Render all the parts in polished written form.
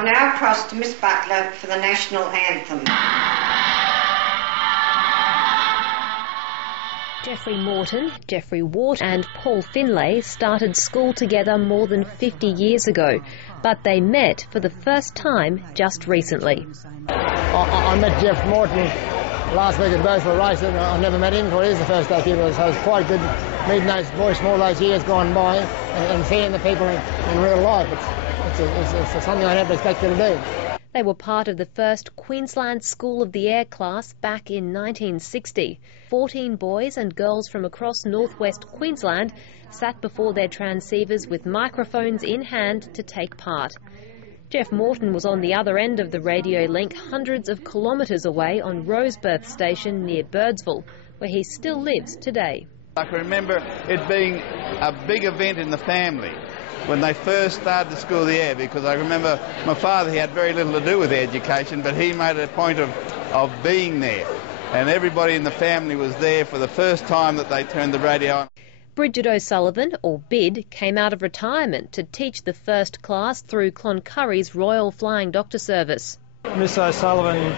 I now cross to Miss Butler for the national anthem. Geoffrey Morton, Geoffrey Wart and Paul Finlay started school together more than 50 years ago, but they met for the first time just recently. I met Geoff Morton last week at Burstwell Race. I never met him before. It is the first day here, so it was quite good meeting those boys from all those years gone by and seeing the people in real life. It's something I never expected to do. They were part of the first Queensland School of the Air class back in 1960. 14 boys and girls from across northwest Queensland sat before their transceivers with microphones in hand to take part. Geoff Morton was on the other end of the radio link hundreds of kilometres away on Roseburth Station near Birdsville, where he still lives today. I can remember it being a big event in the family when they first started the School of the Air, because I remember my father, he had very little to do with education, but he made a point of being there. And everybody in the family was there for the first time that they turned the radio on. Bridget O'Sullivan, or BID, came out of retirement to teach the first class through Cloncurry's Royal Flying Doctor Service. Miss O'Sullivan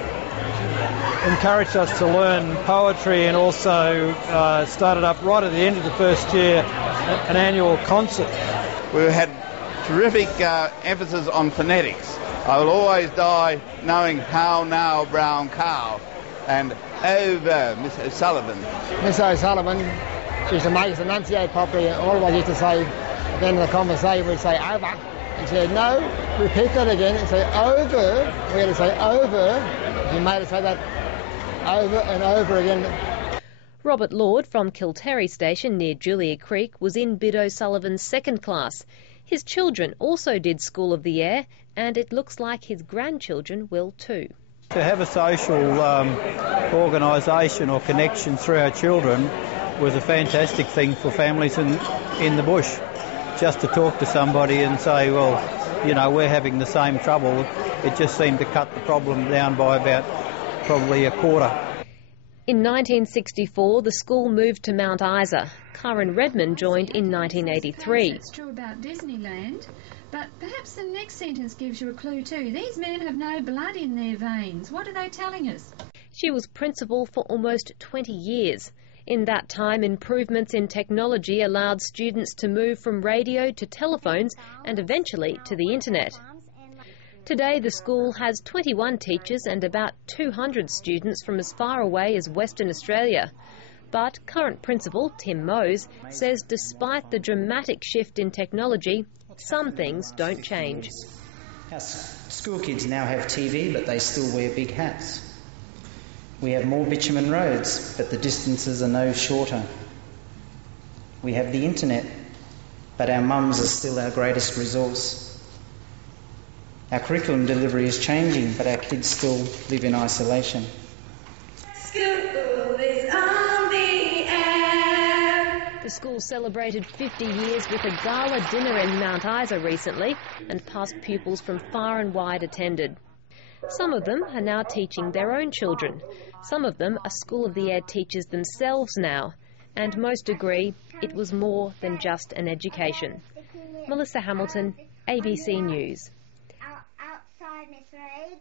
encouraged us to learn poetry and also started up right at the end of the first year an annual concert. We had terrific emphasis on phonetics. I will always die knowing how now brown cow and over Miss O'Sullivan. Miss O'Sullivan, she used to make us enunciate properly. All of us used to say, at the end of the conversation, we'd say over. And she said, no, repeat that again and say over. We had to say over. She made us say that over and over again. Robert Lord from Kilterry Station near Julia Creek was in Bid O'Sullivan's second class. His children also did School of the Air, and it looks like his grandchildren will too. To have a social organisation or connection through our children was a fantastic thing for families in the bush. Just to talk to somebody and say, well, you know, we're having the same trouble, it just seemed to cut the problem down by about probably a quarter. In 1964, the school moved to Mount Isa. Karen Redmond joined in 1983. It's true about Disneyland, but perhaps the next sentence gives you a clue too. These men have no blood in their veins. What are they telling us? She was principal for almost 20 years. In that time, improvements in technology allowed students to move from radio to telephones and eventually to the internet. Today, the school has 21 teachers and about 200 students from as far away as Western Australia. But current principal, Tim Mose, says despite the dramatic shift in technology, some things don't change. Our school kids now have TV, but they still wear big hats. We have more bitumen roads, but the distances are no shorter. We have the internet, but our mums are still our greatest resource. Our curriculum delivery is changing, but our kids still live in isolation. School is on the air. The school celebrated 50 years with a gala dinner in Mount Isa recently, and past pupils from far and wide attended. Some of them are now teaching their own children. Some of them are School of the Air teachers themselves now, and most agree it was more than just an education. Melissa Hamilton, ABC News. Outside, Miss Reid.